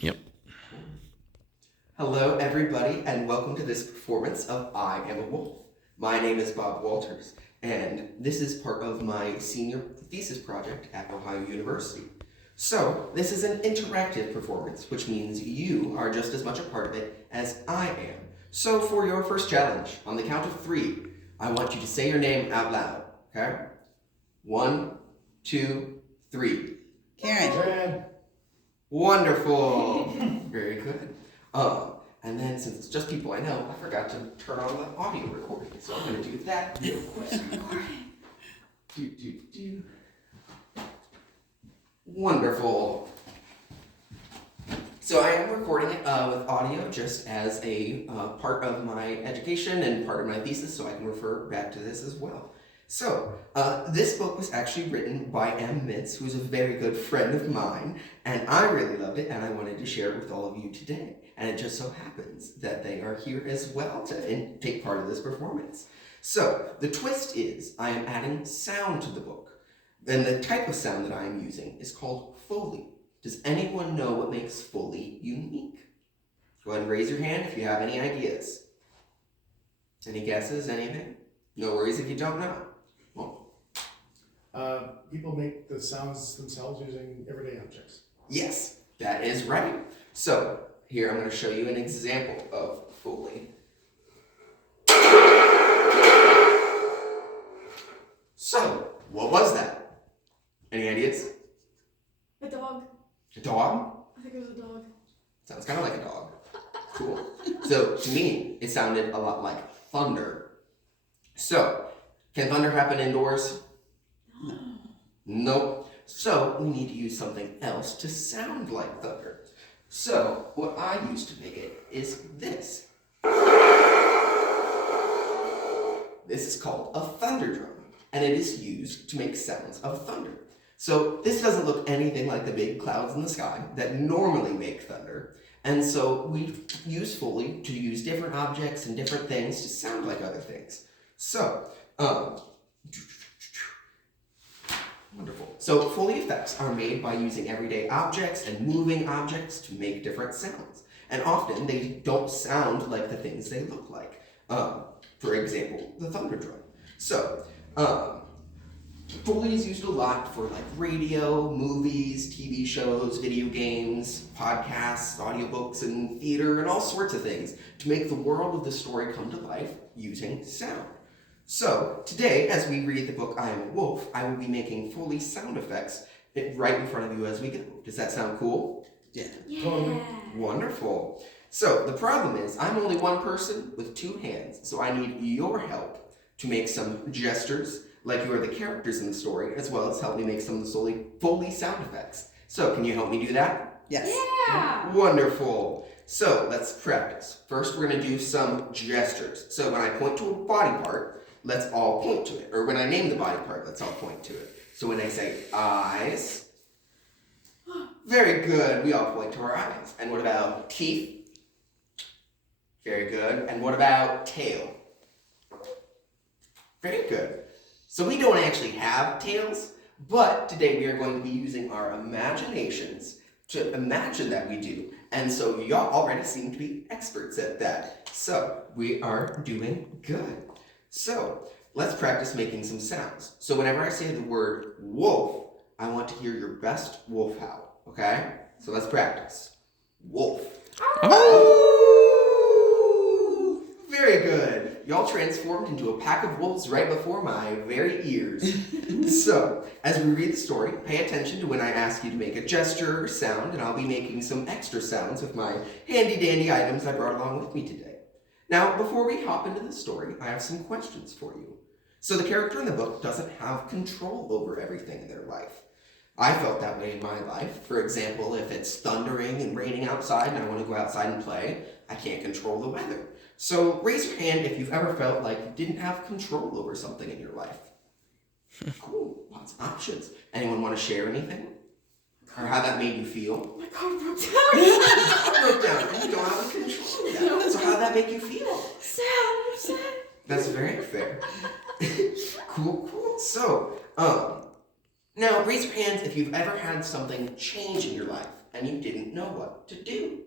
Yep. Hello, everybody, and welcome to this performance of I Am a Wolf. My name is Bob Walters, and this is part of my senior thesis project at Ohio University. So, this is an interactive performance, which means you are just as much a part of it as I am. So, for your first challenge, on the count of 3, I want you to say your name out loud, okay? 1, 2, 3. Karen. Wonderful. Very good. And then since it's just people I know, I forgot to turn on the audio recording. So I'm going to do that real quick. Wonderful. So I am recording it with audio just as a part of my education and part of my thesis, so I can refer back to this as well. So, this book was actually written by M. Mintz, who's a very good friend of mine, and I really loved it, and I wanted to share it with all of you today. And it just so happens that they are here as well to take part of this performance. So, the twist is I am adding sound to the book, and the type of sound that I am using is called Foley. Does anyone know what makes Foley unique? Go ahead and raise your hand if you have any ideas. Any guesses, anything? No worries if you don't know. People make the sounds themselves using everyday objects. Yes, that is right. So, here I'm going to show you an example of Foley. So, what was that? Any ideas? A dog. A dog? I think it was a dog. Sounds kind of like a dog. Cool. So, to me, it sounded a lot like thunder. So, can thunder happen indoors? Nope. So, we need to use something else to sound like thunder. So, what I use to make it is this. This is called a thunder drum, and it is used to make sounds of thunder. So, this doesn't look anything like the big clouds in the sky that normally make thunder. And so, we use Foley to use different objects and different things to sound like other things. So, wonderful. So Foley effects are made by using everyday objects and moving objects to make different sounds. And often they don't sound like the things they look like. For example, the thunder drum. So, Foley is used a lot for like radio, movies, TV shows, video games, podcasts, audiobooks, and theater, and all sorts of things to make the world of the story come to life using sound. So, today, as we read the book I Am a Wolf, I will be making Foley sound effects right in front of you as we go. Does that sound cool? Yeah. Totally. Wonderful. So, the problem is, I'm only one person with 2 hands, so I need your help to make some gestures, like you are the characters in the story, as well as help me make some of the Foley sound effects. So, can you help me do that? Yes. Yeah. Wonderful. So, let's practice. First, we're going to do some gestures. So, when I point to a body part, let's all point to it. Or when I name the body part, let's all point to it. So when I say eyes, very good, we all point to our eyes. And what about teeth? Very good. And what about tail? Very good. So we don't actually have tails, but today we are going to be using our imaginations to imagine that we do. And so y'all already seem to be experts at that. So we are doing good. So, let's practice making some sounds. So whenever I say the word wolf, I want to hear your best wolf howl, okay? So let's practice. Wolf. Oh! Very good. Y'all transformed into a pack of wolves right before my very ears. So, as we read the story, pay attention to when I ask you to make a gesture or sound, and I'll be making some extra sounds with my handy-dandy items I brought along with me today. Now, before we hop into the story, I have some questions for you. So the character in the book doesn't have control over everything in their life. I felt that way in my life. For example, if it's thundering and raining outside and I want to go outside and play, I can't control the weather. So raise your hand if you've ever felt like you didn't have control over something in your life. Cool, lots of options. Anyone want to share anything? Or how that made you feel? My car broke down. Broke down, and you don't have control of that. So how'd that make you feel? Sad. That's very fair. Cool. So, now raise your hands if you've ever had something change in your life. and you didn't know what to do.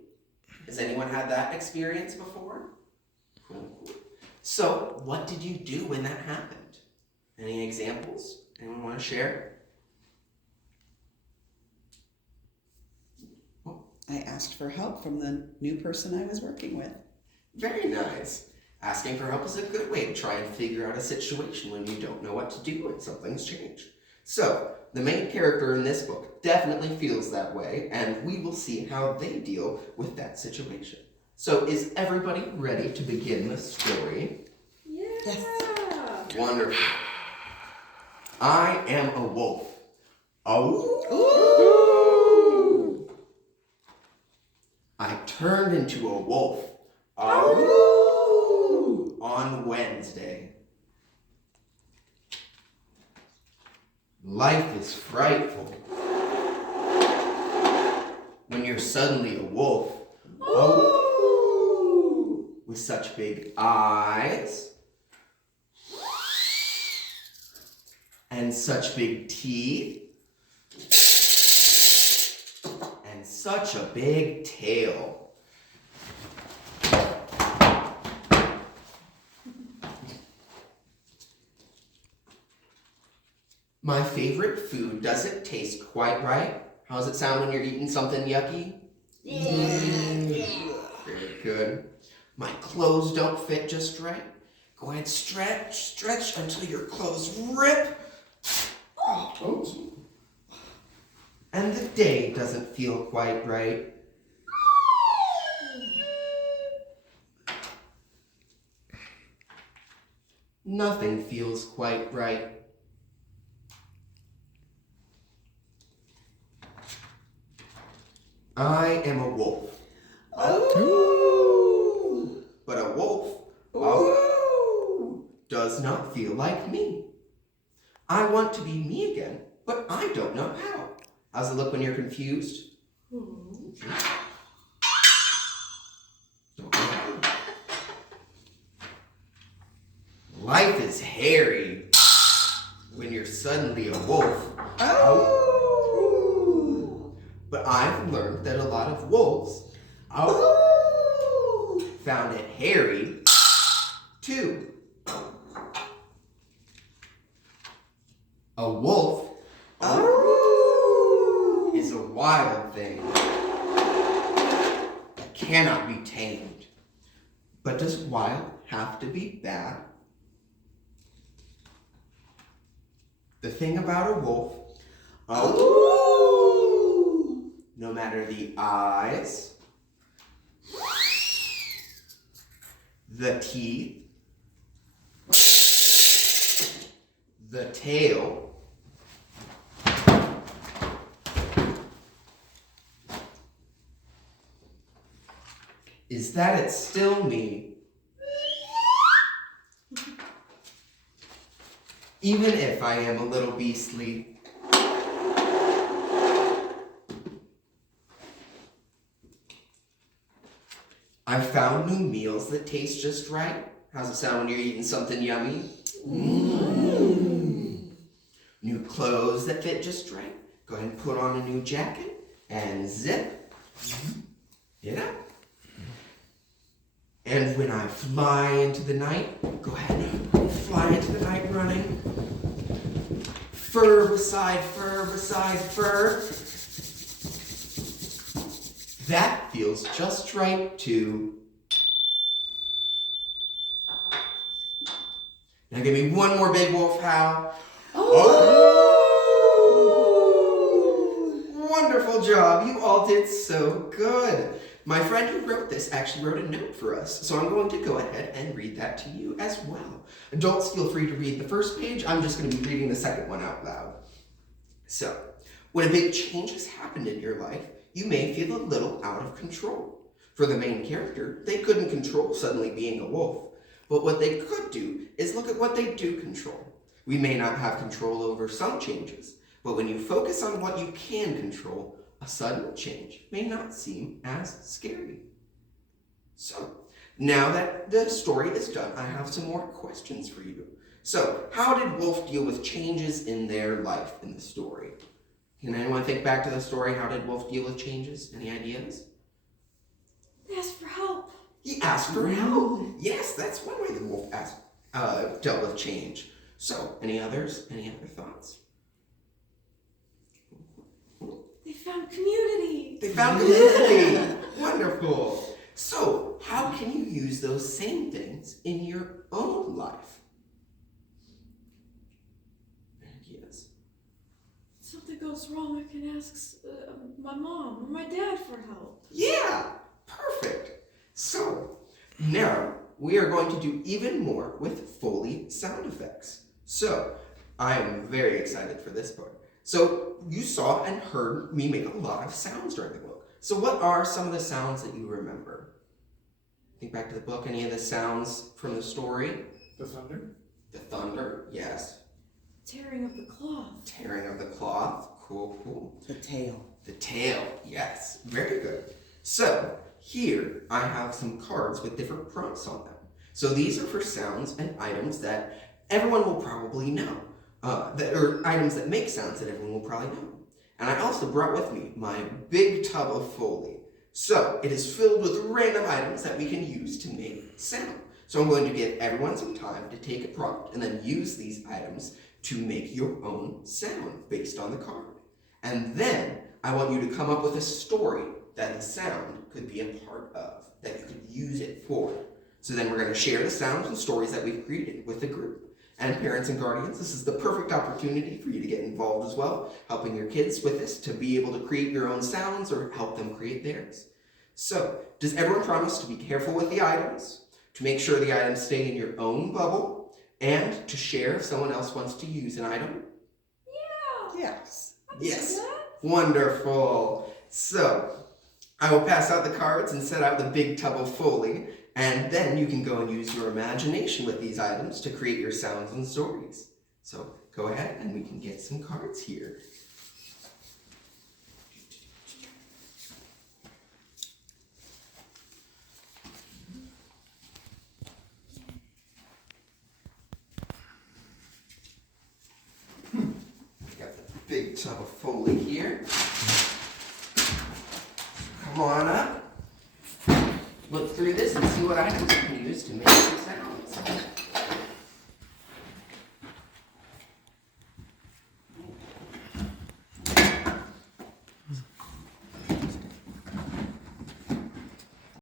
Has anyone had that experience before? Cool. So, what did you do when that happened? Any examples? Anyone want to share? I asked for help from the new person I was working with. Very nice. Asking for help is a good way to try and figure out a situation when you don't know what to do and something's changed. So, the main character in this book definitely feels that way, and we will see how they deal with that situation. So, is everybody ready to begin the story? Yeah. Yes. Wonderful. I am a wolf. Oh. I turned into a wolf. Oh. On Wednesday. Life is frightful. When you're suddenly a wolf. Oh. With such big eyes. And such big teeth. And such a big tail. My favorite food doesn't taste quite right. How does it sound when you're eating something yucky? Very good. My clothes don't fit just right. Go ahead, stretch until your clothes rip. Oops. And the day doesn't feel quite right. Nothing feels quite right. I am a wolf. Oh. But a wolf does not feel like me. I want to be me again, but I don't know how. How's it look when you're confused? Don't know how. Life is hairy when you're suddenly a wolf. But I've learned that a lot of wolves found it hairy too. A wolf is a wild thing that cannot be tamed. But does wild have to be bad? The thing about a wolf, no matter the eyes, the teeth, the tail, is that it's still me. Even if I am a little beastly. I've found new meals that taste just right. How's it sound when you're eating something yummy? New clothes that fit just right. Go ahead and put on a new jacket and zip it up. And when I fly into the night, go ahead and fly into the night running. Fur beside fur beside fur. That feels just right too. Now give me one more big wolf howl. Wonderful job. You all did so good. My friend who wrote this actually wrote a note for us, so I'm going to go ahead and read that to you as well. Adults, feel free to read the first page. I'm just going to be reading the second one out loud. So, when a big change has happened in your life, you may feel a little out of control. For the main character, they couldn't control suddenly being a wolf, but what they could do is look at what they do control. We may not have control over some changes, but when you focus on what you can control, a sudden change may not seem as scary. So, now that the story is done, I have some more questions for you. So, how did Wolf deal with changes in their life in the story? Can anyone think back to the story? How did Wolf deal with changes? Any ideas? Ask for help. He asked for help. Yes, that's one way the wolf dealt with change. So, any others? Any other thoughts? They found community. They found community. Wonderful. So, how can you use those same things in your own life? Ideas? If something goes wrong, I can ask my mom or my dad for help. Yeah, perfect. So, now we are going to do even more with Foley sound effects. So, I am very excited for this part. So, you saw and heard me make a lot of sounds during the book. So, what are some of the sounds that you remember? Think back to the book, any of the sounds from the story? The thunder? The thunder, yes. Tearing of the cloth. Tearing of the cloth, cool. The tail. The tail, yes, very good. So, here I have some cards with different prompts on them. So these are for sounds and items that everyone will probably know. Or items that make sounds that everyone will probably know. And I also brought with me my big tub of Foley. So it is filled with random items that we can use to make sound. So I'm going to give everyone some time to take a prompt and then use these items to make your own sound based on the card. And then I want you to come up with a story that the sound could be a part of, that you could use it for. So then we're going to share the sounds and stories that we've created with the group. And parents and guardians, this is the perfect opportunity for you to get involved as well, helping your kids with this, to be able to create your own sounds or help them create theirs. So, does everyone promise to be careful with the items, to make sure the items stay in your own bubble, and to share if someone else wants to use an item? Yeah. Yes. I can do Yes. that. Wonderful. So, I will pass out the cards and set out the big tub of Foley, and then you can go and use your imagination with these items to create your sounds and stories. So go ahead and we can get some cards here. Got the big tub of Foley here. Come on up. Look through this and see what items you can use to make some sounds.